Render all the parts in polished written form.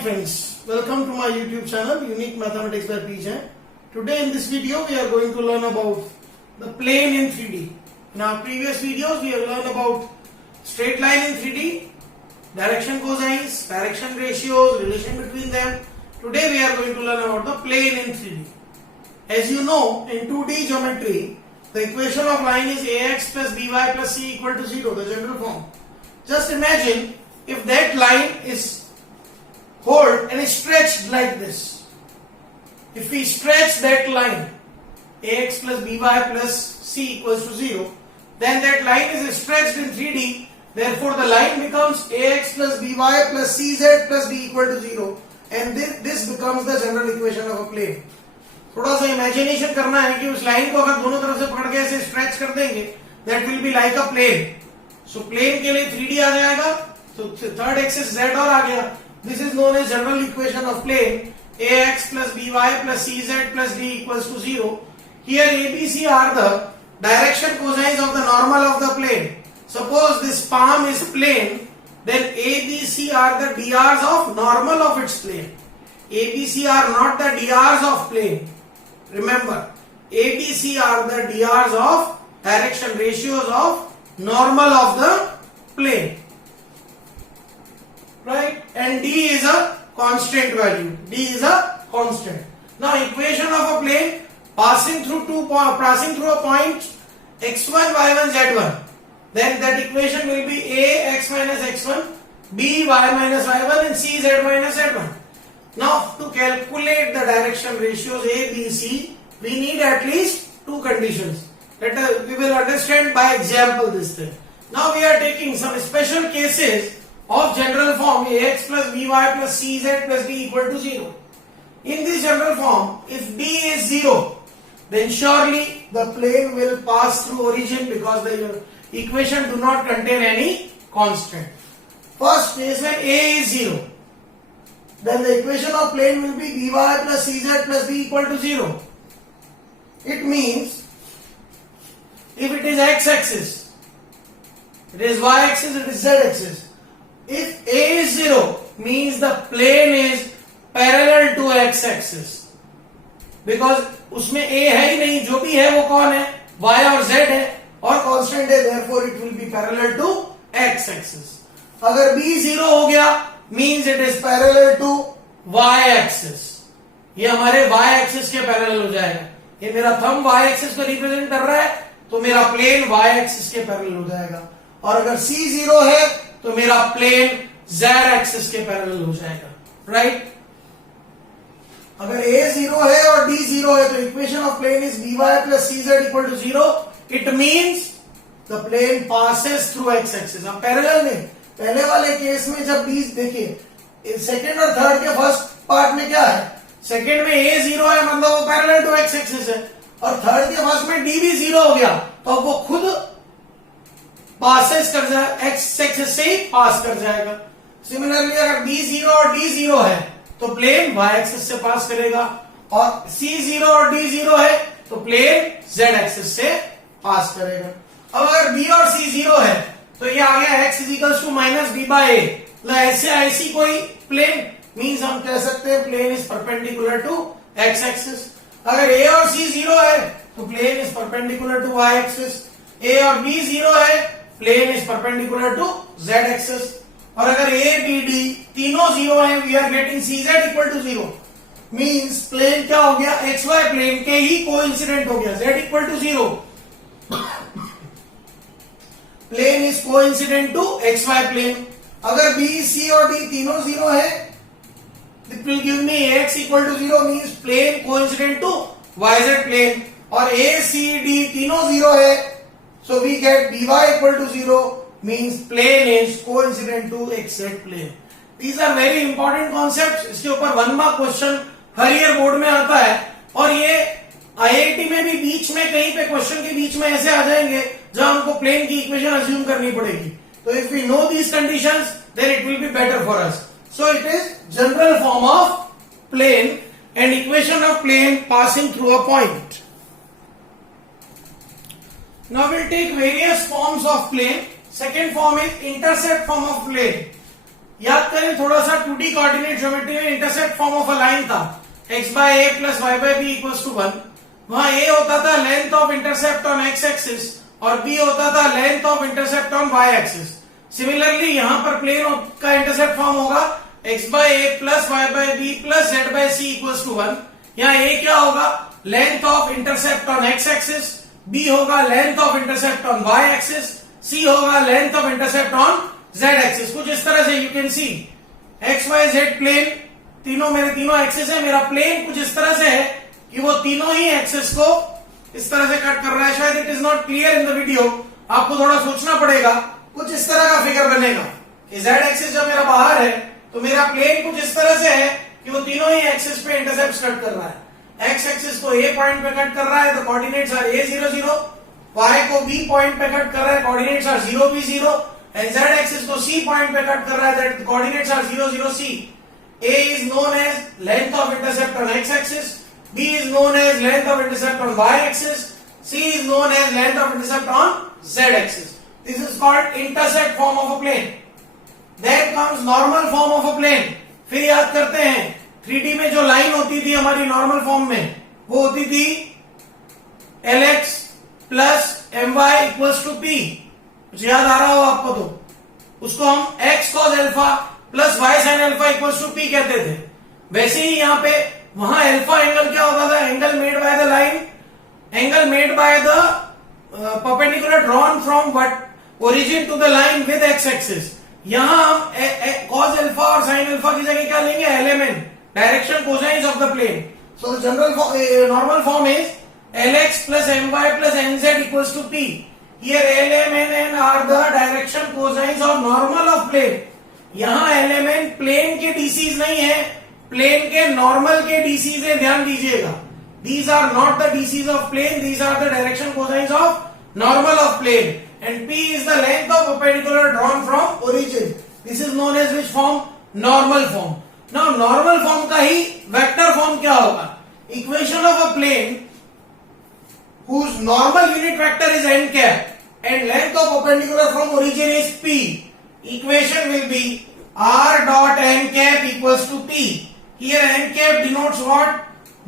friends, welcome to my YouTube channel Unique Mathematics by P. Jain. Today in this video we are going to learn about the plane in 3D. In our previous videos we have learned about straight line in 3D, direction cosines, direction ratios, relation between them. Today we are going to learn about the plane in 3D. As you know, in 2D geometry the equation of line is ax plus by plus c equal to 0, the general form. Just imagine if that line is hold and is stretched like this. If we stretch that line ax plus by plus c equals to 0, then that line is stretched in 3D. Therefore the line becomes ax plus by plus cz plus d equal to 0, and this becomes the general equation of a plane. थोड़ा सा imagination करना है कि उस line को अगर दोनों तरफ से पकड़ के ऐसे स्ट्रेच कर देंगे, that will be like a plane. So plane के लिए 3D आ जाएगा, तो थर्ड एक्सिस z और आ गया. This is known as general equation of plane. Ax plus by plus cz plus d equals to 0. Here ABC are the direction cosines of the normal of the plane. Suppose this palm is plane, then ABC are the drs of normal of its plane. ABC are not the drs of plane. Remember, ABC are the drs of direction ratios of normal of the plane. Right? And d is a constant value. D is a constant. Now equation of a plane passing through a point x1, y1, z1. Then that equation will be a x minus x1, b y minus y1, and c z minus z1. Now to calculate the direction ratios a, b, c, we need at least two conditions. We will understand by example this thing. Now we are taking some special cases of general form ax plus by plus cz plus d equal to 0. In this general form, if d is 0, then surely the plane will pass through origin because the equation do not contain any constant. First case, when a is 0, then the equation of plane will be by plus cz plus d equal to 0. It means if it is x-axis, it is y-axis, it is z-axis. If a is 0, means the plane is parallel to x-axis. Because उसमें a है ही नहीं, जो भी है वो कौन है, y और z है और constant है, therefore it will be parallel to x-axis. अगर b 0 हो गया, means it is parallel to y-axis. ये हमारे y-axis के parallel हो जाएगा. ये मेरा thumb y-axis को represent कर रहा है, तो मेरा plane y-axis के parallel हो जाएगा. और अगर c 0 है, तो मेरा प्लेन z एक्सिस के पैरेलल हो जाएगा. राइट? अगर a 0 है और d 0 है, तो equation of plane is by plus cz equal to 0. It means the plane passes through x axis. अब पैरेलल में पहले वाले केस में जब b देखिए, सेकंड और थर्ड के फर्स्ट पार्ट में क्या है, सेकंड में a 0 है, मतलब वो पैरेलल टू x एक्सिस है, और थर्ड के फर्स्ट में d भी 0 हो गया, तो अब वो खुद पासेस कर जाए, एक्स एक्सिस से ही पास कर जाएगा. सिमिलरली अगर b 0 और d 0 है, तो प्लेन y एक्सिस से पास करेगा, और c 0 और d 0 है, तो प्लेन z एक्सिस से पास करेगा. अब अगर b और c 0 है, तो ये आ गया x equals to minus b by a. ऐसे ऐसी कोई प्लेन मीन्स हम कह सकते हैं plane is perpendicular to x axis. अगर a और c 0 है, तो plane is perpendicular to y axis. a और b 0 है, plane is perpendicular to z axis. और अगर a b d तीनों 0 है, we are getting cz equal to 0. Means plane क्या हो गया, xy प्लेन के ही कोइंसिडेंट हो गया, z equal to 0. Plane is coincident to xy plane. अगर b c और d तीनों 0 है, it will give me x equal to 0, means plane coincident to yz plane. और a c d तीनों 0 है, so we get by equal to 0, means plane is coincident to xz plane. These are very important concepts. इसके ऊपर 1 mark question हर year board में आता है, और ये आईआईटी में भी बीच में कहीं पे क्वेश्चन के बीच में ऐसे आ जाएंगे जहां हमको प्लेन की इक्वेशन अज्यूम करनी पड़ेगी. तो if we know these conditions, then it will be better for us. So it is general form of plane and equation of plane passing through a point. Now we'll take various forms of plane. Second form is intercept form of plane. याद करें थोड़ा सा 2D coordinate geometry में intercept form of a line था x by a plus y by b equals to 1. वहां a होता था length of intercept on x axis और b होता था length of intercept on y axis. Similarly यहां पर प्लेन का इंटरसेप्ट फॉर्म होगा x by a plus y by b plus z by c equals to 1. यहाँ a क्या होगा length of intercept on x axis, b होगा length of intercept on y axis, c होगा length of intercept on z axis. कुछ इस तरह से you can see x y z plane, मेरे तीनों एक्सिस है. मेरा प्लेन कुछ इस तरह से है कि वो तीनों ही एक्सिस को इस तरह से कट कर रहा है. शायद it is not clear in the video, आपको थोड़ा सोचना पड़ेगा. कुछ इस तरह का फिगर बनेगा कि z एक्सिस जब मेरा बाहर है तो मेरा प्लेन कुछ इस तरह से है कि वो तीनों ही एक्सिस पे इंटरसेप्ट कट कर रहा है. x एक्सिस को a पॉइंट पे कट कर रहा है, तो कोऑर्डिनेट्स आर a 0 0. y को b पॉइंट पे कट कर रहा है, coordinates are 0 b 0. And z axis को c पॉइंट पे कट कर रहा है, that coordinates are 0 0 c. a is known as length of intercept on x axis, b is known as length of intercept on y axis, c is known as length of intercept on z axis. This is called intercept form of a plane. Then comes normal form of a plane. फिर याद करते हैं 3D में जो line होती थी हमारी normal form में, वो होती थी lx plus my equals to p. कुछ याद आ रहा हो आपको तो उसको हम x cos alpha plus y sin alpha equals to p कहते थे. वैसे ही यहाँ पे वहां अल्फा एंगल क्या होता था, angle made by the line, angle made by the perpendicular drawn from what origin to the line with x axis. यहां हम cos अल्फा और sin अल्फा की जगह क्या लेंगे, element, direction cosines of the plane. So the general normal form is lx plus my plus nz equals to p. Here l, m, n are the direction cosines of normal of plane. यहाँ element plane के DCs नहीं है, plane के normal के DCs है, ध्यान दीजिएगा. These are not the DCs of plane, these are the direction cosines of normal of plane. And p is the length of perpendicular drawn from origin. This is known as which form, normal form. Now normal form का ही vector form क्या होगा, equation of a plane whose normal unit vector is n cap and length of perpendicular from origin is p. Equation will be r dot n cap equals to p. Here n cap denotes what,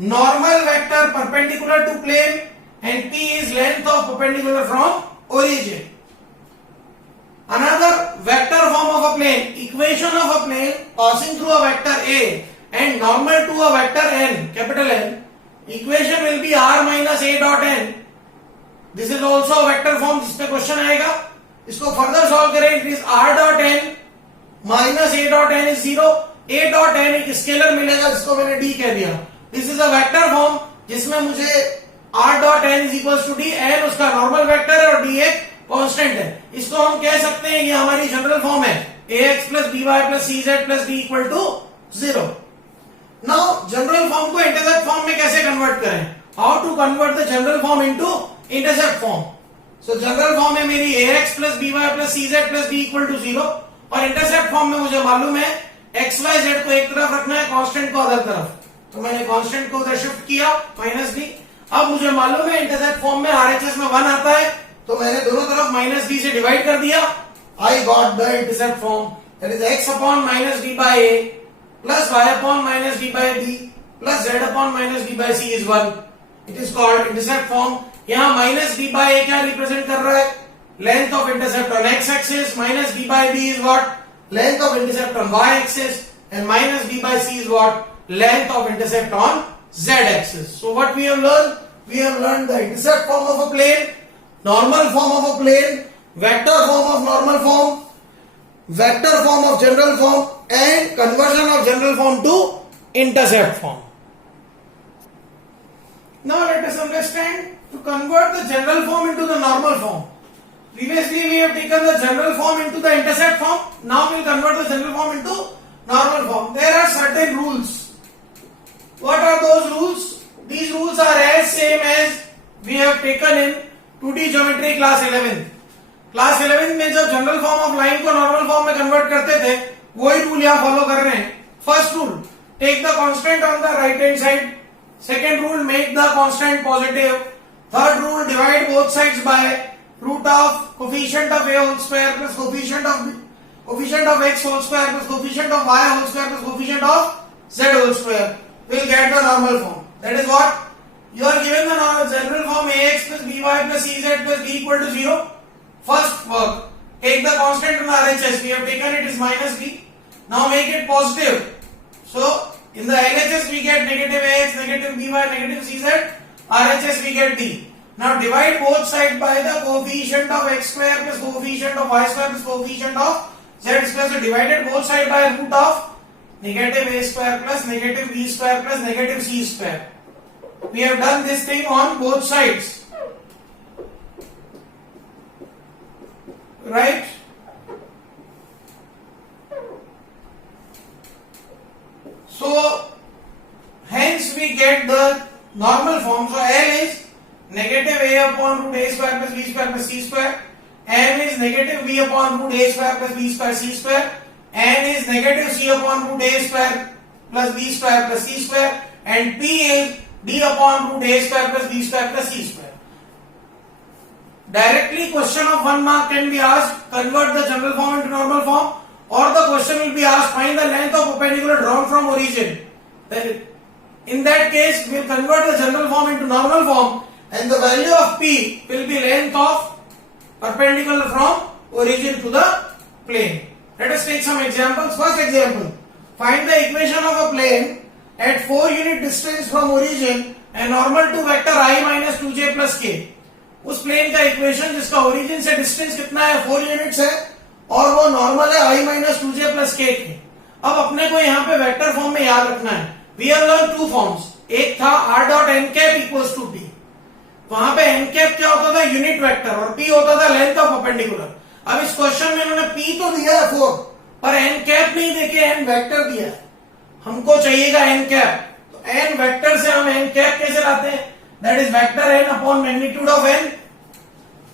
normal vector perpendicular to plane, and p is length of perpendicular from origin. Another vector form of a plane, equation of a plane passing through a vector a and normal to a vector n, capital N. Equation will be r minus a dot n. This is also a vector form जिसपे question आएगा. इसको further solve करें, it is r dot n minus a dot n is 0. a dot n एक scalar मिलेगा जिसको मैंने d कह दिया. This is a vector form जिसमें मुझे r dot n is equal to d, n उसका नॉर्मल वेक्टर है और d एक कांस्टेंट है. इसको हम कह सकते हैं ये हमारी जनरल फॉर्म है, ax plus by plus cz plus d equal to 0. Now general form को इंटरसेप्ट फॉर्म में कैसे कन्वर्ट करें, how to convert the general form into intercept form. So general form है मेरी ax plus by plus cz plus d equal to 0, और intercept form में मुझे मालूम है x y z को एक तरफ रखना है, कांस्टेंट को अदर तरफ. तो मैंने कांस्टेंट को उधर शिफ्ट किया माइनस d. अब मुझे मालूम है इंटरसेप्ट फॉर्म में RHS में 1 आता है, तो मैंने दोनों तरफ माइनस d से डिवाइड कर दिया. I got the intercept form, that is x upon minus d by a plus y upon minus d by b plus z upon minus d by c is 1. It is called intercept form. यहाँ minus d by a क्या represent कर रहा है, length of intercept on x axis, minus d by b is what, length of intercept on y axis, and minus d by c is what, length of intercept on z axis. So what we have learn, we have learn the intercept form of a plane, normal form of a plane, vector form of normal form, vector form of general form, and conversion of general form to intercept form. Now let us understand to convert the general form into the normal form. Previously we have taken the general form into the intercept form. Now we will convert the general form into normal form. There are certain rules. What are those rules? These rules are as same as we have taken in 2D geometry class 11. Class 11 में जब general form of line को normal form में convert करते थे, वही rule यहां follow कर रहे हैं. First rule, take the constant on the right hand side. Second rule, make the constant positive. Third rule, divide both sides by root of coefficient of a whole square plus coefficient of b coefficient of x whole square plus coefficient of y whole square plus coefficient of z whole square. We'll get the normal form. That is what? You are given the general form ax plus by plus cz plus b equal to 0. First work. Take the constant from the RHS. We have taken it is minus b. Now make it positive. So in the LHS we get negative ax, negative by, negative cz. RHS we get d. Now divide both sides by the coefficient of x square plus coefficient of y square plus coefficient of z square. So divided both sides by root of negative a square plus negative b square plus negative c square. We have done this thing on both sides. Right? So hence we get the normal form. So L is negative a upon root a square plus b square plus c square. M is negative b upon root a square plus b square c square. N is negative c upon root a square plus b square plus c square. And P is d upon root a square plus b square plus c square. Directly question of 1 mark can be asked, convert the general form into normal form, or the question will be asked, find the length of perpendicular drawn from origin. Then in that case, we will convert the general form into normal form, and the value of P will be length of perpendicular from origin to the plane. Let us take some examples. First example, find the equation of a plane at 4 unit distance from origin and normal to vector I minus 2j plus k. उस plane का equation जिसका origin से distance कितना है 4 units है और वो normal है I minus 2j plus k के. अब अपने को यहाँ पे वेक्टर फॉर्म में याद रखना है. We have learn two forms. एक था r dot n cap equals to p. वहां पे एन कैप क्या होता था? यूनिट वेक्टर, और p होता था लेंथ ऑफ परपेंडिकुलर. अब इस क्वेश्चन में इन्होंने p तो दिया है 4 पर एन कैप नहीं देके एन वेक्टर दिया है. हमको चाहिएगा एन कैप. तो एन वेक्टर से हम एन कैप कैसे लाते हैं? That is vector n upon magnitude of n.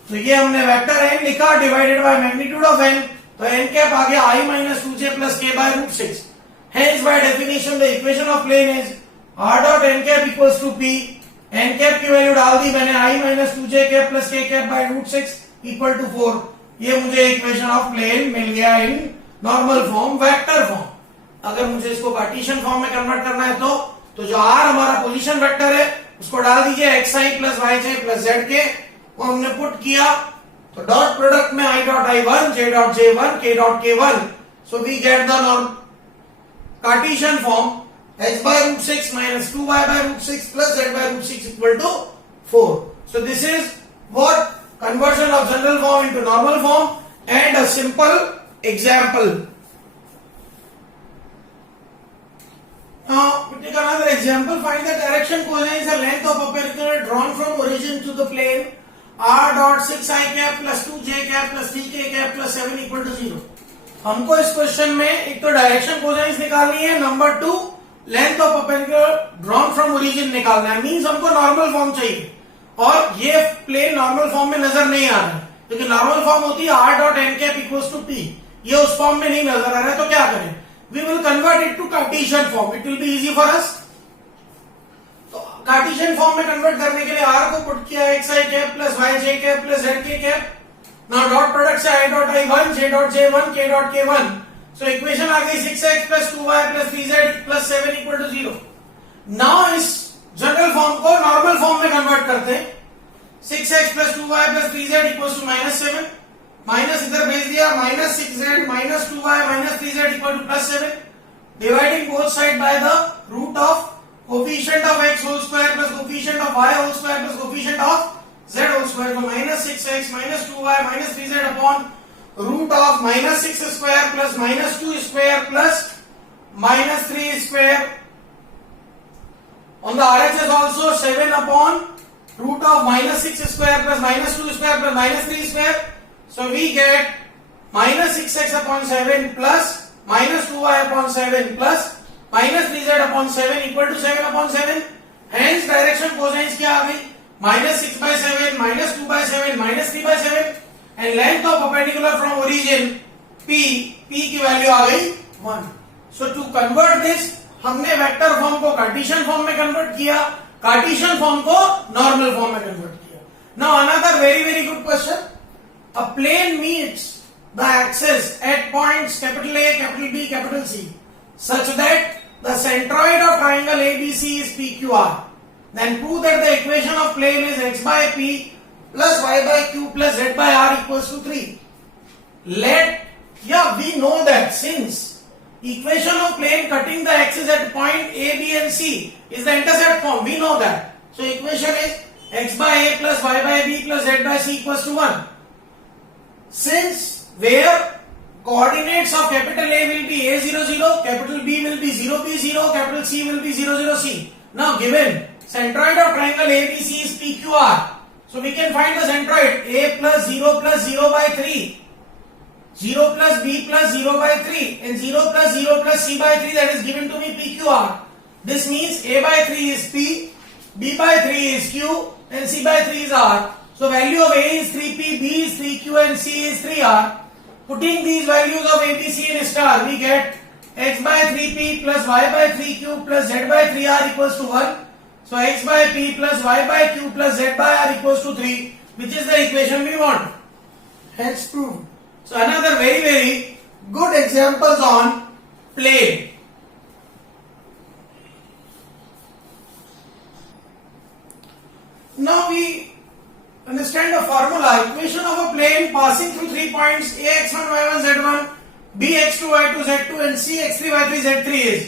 तो ये हमने वेक्टर एन लिखा divided by magnitude of n. तो एन कैप आ गया I minus 2j plus k by root 6. Hence by definition the equation of plane is r dot n cap equals to p. N cap की value डाल दी मैंने I minus 2j cap plus k cap by root 6 equal to 4. ये मुझे equation of plane मिल गया in normal form, vector form. अगर मुझे इसको कार्टेशियन फॉर्म में कन्वर्ट करना है तो जो r हमारा पोजीशन वेक्टर है उसको डाल दीजिए xi plus yj plus zk. वो हमने पुट किया तो डॉट प्रोडक्ट में i dot i1 j dot j1 k dot k1. So we get the norm Cartesian form h by root 6 minus 2y by root 6 plus z by root 6 equal to 4. So this is what conversion of general form into normal form, and a simple example. Now we take another example. Find the direction cosine the length of perpendicular drawn from origin to the plane r dot 6i cap plus 2j cap plus 3k cap plus 7 equal to 0. हमको इस question में एक तो direction cosines निकालनी है, number 2 length of perpendicular drawn from origin निकालना है. Means हमको नॉर्मल फॉर्म चाहिए और ये प्लेन नॉर्मल फॉर्म में नजर नहीं आ रहा है क्योंकि नॉर्मल फॉर्म होती है r dot n cap equals to p. ये उस फॉर्म में नहीं नजर आ रहा है तो क्या करें? We will convert it to Cartesian form. It will be easy for us. तो Cartesian form में convert करने के लिए r को पुट किया xi cap plus yj cap plus zk cap. Now dot product से i dot i1 j dot j1 k dot k1. So equation आ गई 6x plus 2y plus 3z plus 7 equal to 0. Now इस general form को normal form में convert करते हैं. 6x plus 2y plus 3z equals to minus 7. Minus इधर भेज दिया, minus 6z minus 2y minus 3z equal to plus 7. Dividing both side by the root of coefficient of x whole square plus coefficient of y whole square plus coefficient of z whole square. तो minus 6x minus 2y minus 3z upon root of minus 6 square plus minus 2 square plus minus 3 square. On the RHS also 7 upon root of minus 6 square plus minus 2 square plus minus 3 square. So we get minus 6x upon 7 plus minus 2y upon 7 plus minus 3z upon 7 equal to 7 upon 7. Hence direction cosine क्या आ गई? Minus 6 by 7, minus 2 by 7, minus 3 by 7, and length of perpendicular from origin p की value आ गई 1. So to convert this हमने vector form को Cartesian form में convert किया, Cartesian form को normal form में कन्वर्ट किया. Now another very good question. A plane meets the axis at points capital A, capital B, capital C such that the centroid of triangle ABC is PQR. Then prove that the equation of plane is x by P plus y by Q plus z by R equals to 3. We know that since equation of plane cutting the axis at point A, B and C is the intercept form, we know that. So equation is x by A plus y by B plus z by C equals to 1. Since where coordinates of capital A will be A0, 0, capital B will be 0, B, 0, capital C will be 0, 0, C. Now given centroid of triangle ABC is PQR. So we can find the centroid A plus 0 by 3, 0 plus B plus 0 by 3 and 0 plus C by 3, that is given to me PQR. This means A by 3 is P, B by 3 is Q and C by 3 is R. So value of A is 3P, B is 3Q and C is 3R. Putting these values of A, B, C in star, we get x by 3P plus y by 3Q plus z by 3R equals to 1. So x by P plus y by Q plus z by R equals to 3, which is the equation we want. Hence proved. So another very good examples on plane. Now we understand the formula. Equation of a plane passing through 3 points ax1, y1, z1, bx2, y2, z2 and cx3, y3, z3 is.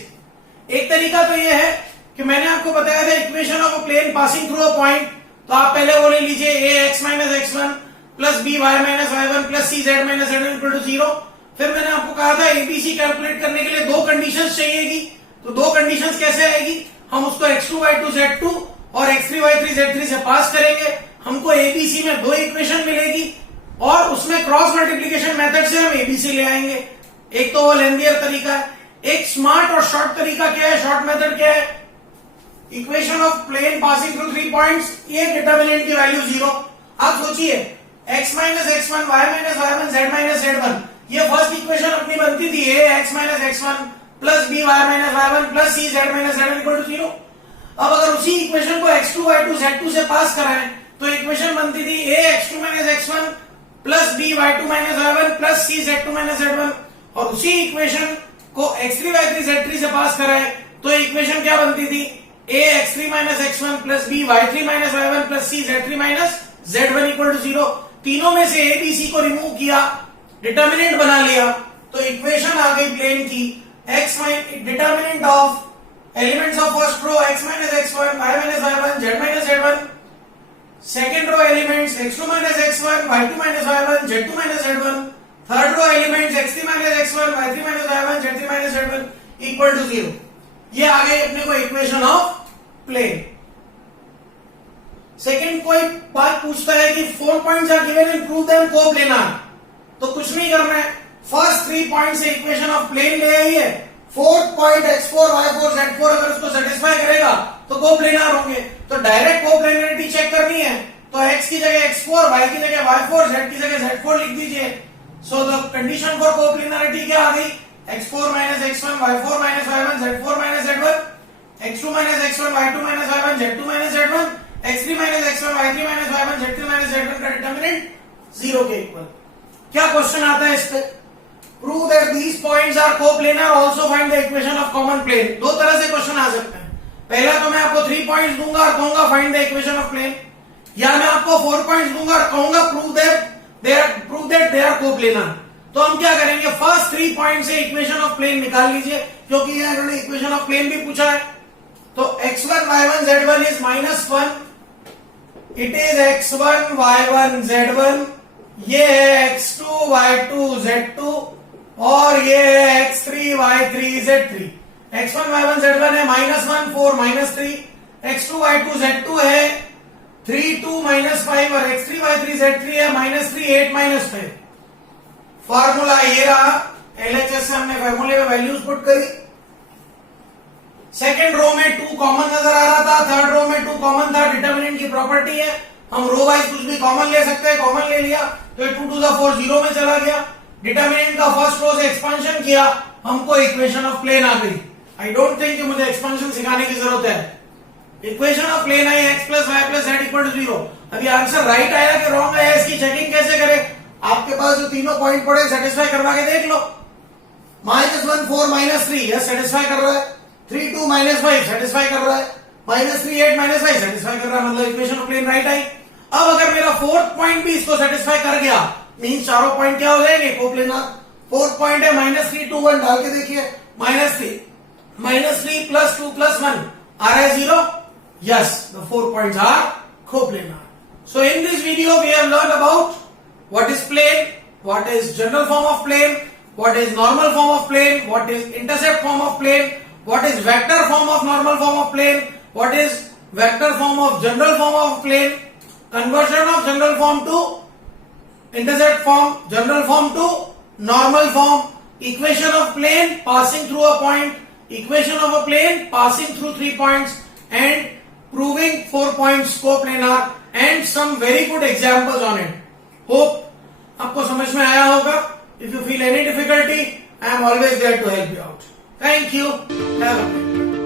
एक तरीका तो ये है कि मैंने आपको बताया था equation of a plane passing through a point, तो आप पहले वो ले लीजिए ax minus x1 plus b y minus y1 plus c z minus z1 equal to 0. फिर मैंने आपको कहा था एबीसी कैलकुलेट करने के लिए दो कंडीशंस चाहिएगी. तो दो कंडीशंस कैसे आएगी, हम उसको x2, y2, z2 और x3, y3, z3 से पास करेंगे. हमको एबीसी में दो इक्वेशन मिलेगी और उसमें क्रॉस मल्टीप्लीकेशन मेथड से हम एबीसी ले आएंगे. एक तो वो लेंथियर तरीका है. एक स्मार्ट और शॉर्ट तरीका क्या है, शॉर्ट मेथड क्या है, equation of plane passing through 3 points, ये डिटर्मिनेंट की वैल्यू 0. आप सोचिए x minus x1, y minus y1, z minus z1, ये फर्स्ट इक्वेशन अपनी बनती थी x minus x1 plus b y minus y1 plus c z minus z1 equal to 0. अब अगर उसी इक्वेशन को x2, y2, z2 से पास कराएं तो इक्वेशन बनती थी x2 minus x1 plus b y2 minus y1 plus c z2 minus z1. और उसी इक्वेशन को x3, y3, z3 से पास कराएं तो इक्वेशन क्या बनती थी x3 minus x1 plus b y3 minus y1 plus c z3 minus z1 equal to 0. तीनों में से एबीसी को रिमूव किया, डिटर्मिनेंट बना लिया, तो इक्वेशन आ गई प्लेन की x determinant of elements of first row x minus x1, y minus y1, z minus z1. Second row elements x2 minus x1, y2 minus y1, z2 minus z1. Third row elements x3 minus x1, y3 minus y1, z3 minus z1 equal to 0. ये आ गई अपने को equation of plane. Second कोई बात पूछता है कि 4 points are given and prove them coplanar, तो कुछ नहीं करना है. फर्स्ट 3 पॉइंट से इक्वेशन ऑफ प्लेन ले आइए. Fourth point x4, y4, z4 अगर उसको सेटिस्फाई करेगा तो कोप्लेनर होंगे. तो डायरेक्ट कोप्लेनरिटी चेक करनी है तो x की जगह x4, y की जगह y4, z की जगह z4 लिख दीजिए. So the condition for coplanarity क्या आ गई, x4 minus x1, y4 minus y1, z4 minus z1, x2 minus x1, y2 minus y1, z2 minus z1, x3 minus x1, y3 minus y1, z3 minus z1 का determinant 0 के equal. क्या question आता है इस पे, prove that these points are coplanar, also find the equation of common plane. दो तरह से क्वेश्चन आ सकते हैं. पहला तो मैं आपको 3 पॉइंट्स दूंगा और कहूंगा find the equation of plane, या मैं आपको 4 पॉइंट्स दूंगा और कहूंगा prove that they are coplanar. तो हम क्या करेंगे, फर्स्ट 3 पॉइंट से इक्वेशन ऑफ प्लेन निकाल लीजिए क्योंकि यहाँ इन्होंने इक्वेशन ऑफ प्लेन भी पूछा है. तो x1 y1 z1 is -1, it is x1 y1 z1, ये है x2 y2 z2 और ये है x3 y3 z3. x1 y1 z1 है -1 4 -3, x2 y2 z2 है 3 2 -5 और x3 y3 z3 है -3 8 -5. फार्मूला ये रहा, एलएचएस से हमने फार्मूले में वैल्यूज पुट करी. सेकेंड रो में 2 कॉमन नजर आ रहा था, थर्ड रो में 2 कॉमन था. डिटर्मिनेंट की प्रॉपर्टी है, हम रो वाइज कुछ भी कॉमन ले सकते हैं. कॉमन ले लिया तो 2 to the 4 0 में चला गया. डिटर्मिनेंट का फर्स्ट रो से एक्सपेंशन किया, हमको इक्वेशन ऑफ प्लेन आ गई. आई डोंट थिंक कि मुझे एक्सपेंशन सिखाने की जरूरत है. इक्वेशन ऑफ प्लेन आई x plus y plus z equal to 0. अभी आंसर राइट आया कि रॉन्ग आया, इसकी चेकिंग कैसे करें, आपके पास जो तीनों पॉइंट पड़े सेटिस्फाई करवा के देख लो। -1 4 -3 यह सेटिस्फाई कर रहा है, 3 2 -5 सेटिस्फाई कर रहा है, -3 8 -5 सेटिस्फाई कर रहा है, मतलब इक्वेशन ऑफ प्लेन राइट आई। अब अगर मेरा फोर्थ पॉइंट भी इसको सेटिस्फाई कर गया मीन चारों पॉइंट क्या हो जाएंगे कोप्लेनर। फोर्थ पॉइंट है -3 2 1 डाल के देखिए, -3 + 2 + 1 आ रहा है 0। Yes, the 4 points are coplanar. So in this video we have learned about what is plane, what is general form of plane, what is normal form of plane, what is intercept form of plane, what is vector form of normal form of plane, what is vector form of general form of plane, conversion of general form to intercept form, general form to normal form, equation of plane passing through a point, equation of a plane passing through 3 points, and proving 4 points coplanar and some very good examples on it. Hope आपको समझ में आया होगा. If you feel any difficulty, I am always there to help you out. Thank you. Have a good day.